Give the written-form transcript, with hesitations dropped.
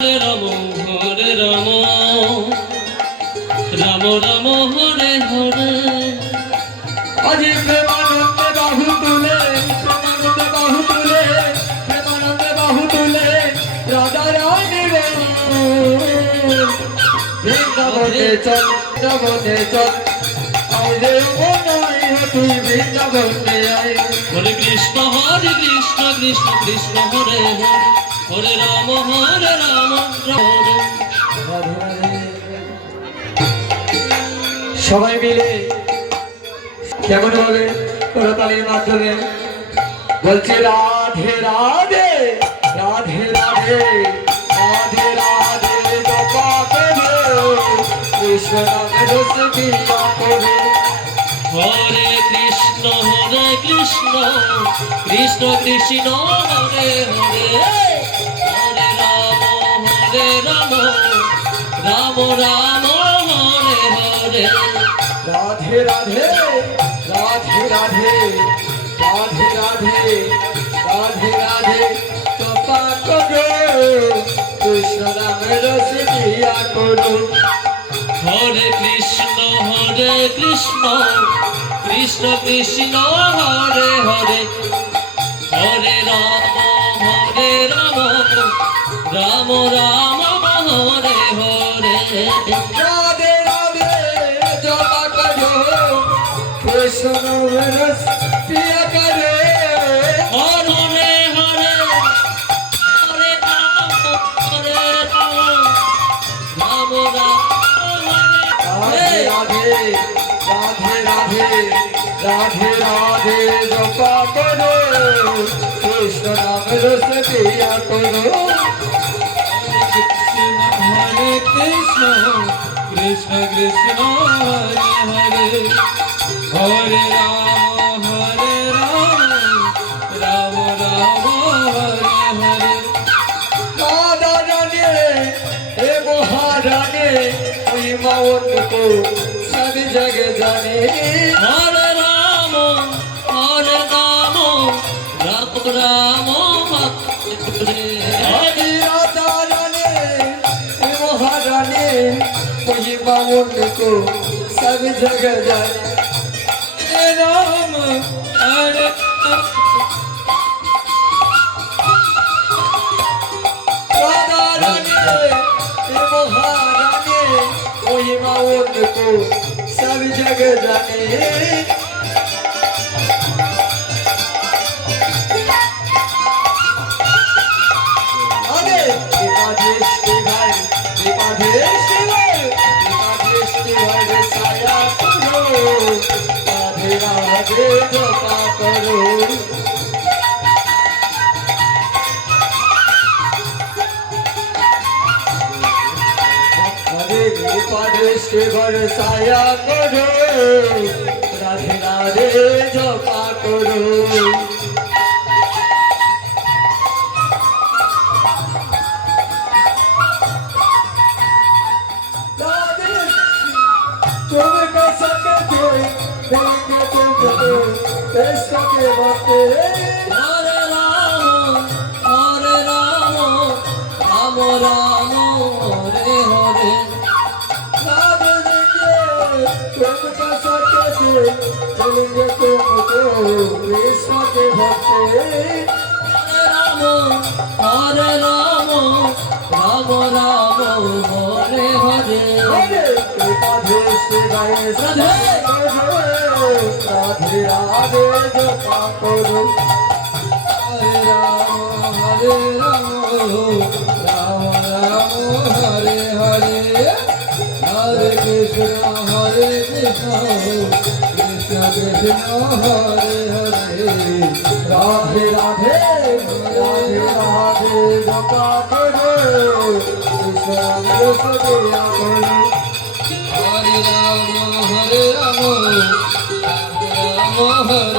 রাম হরে রাম রাম রাম হরে হরে। আজ প্রেমানন্দে বাহু তুলে, প্রেমানন্দে বাহু তুলে, প্রেমানন্দে বাহু তুলে রাধা রানী বৃন্দাবনে চল, বৃন্দাবনে চল, আইলে মনাই তুই বৃন্দাবনে আয়। হরে কৃষ্ণ কৃষ্ণ কৃষ্ণ হরে হরে, হরে রাম হরে। সবাই মিলে কেমন ভাবে করতালির মাধ্যমে বলছে রাধে রাধে রাধে রাধে রাধে রাধে জপা করে কৃষ্ণ নামে রস পিয়া করে। হরে কৃষ্ণ কৃষ্ণ কৃষ্ণ হরে হরে, হরে রাম রাম রাম হরে হরে। রাধে রাধে রাধে রাধে রাধে রাধে রাধে রাধে জপা করো কৃষ্ণ নামে রস পিয়া করো। হরে কৃষ্ণ কৃষ্ণ কৃষ্ণ হরে হরে, হরে রাম রাম রাম হরে হরে। রাধে রাধে জপা করো কৃষ্ণ নামে রস পিয়া করো। হরে হরে হরে রাম রাম রাম রাধে রাধে রাধে রাধে রাধে রাধে জপা করো কৃষ্ণ নামে রস পিয়া করো। হরে কৃষ্ণ কৃষ্ণ কৃষ্ণ হরে হরে, হরে রাম রাম রাম হরে হরে। राधा रानी हे महारानी कोई मावन को सब जगह जाने। हरे राम राम राम हरे राधा रानी हे महारानी कोई मावन को सब जगह जाने। हरे राम हरे राधा रानी हे महारानी कोई मावन को सब जगह जाने। आगे विवादेश के भाई विवादेश के भाई विवादेश के भाई साया करो राधे राधे जपा करो। अरे विवादेश के भाई साया करो राधे राधे जपा करो। तुम कैसा करते देंगे तुमको कृष्ण के बाते। हरे राम राम राम हरे हरे। राधे देंगे तुम कैसा करते देंगे तुमको कृष्ण के बाते। हरे राम राम राम हरे हरे। अरे कृपा देश गाए राधे राधे राधे जपा करो। हरे राम राम राम हरे हरे, हरे कृष्ण कृष्ण कृष्ण हरे हरे। राधे राधे राधे राधे जपा करो कृष्ण रस दिया करो। हरे राम राम हरे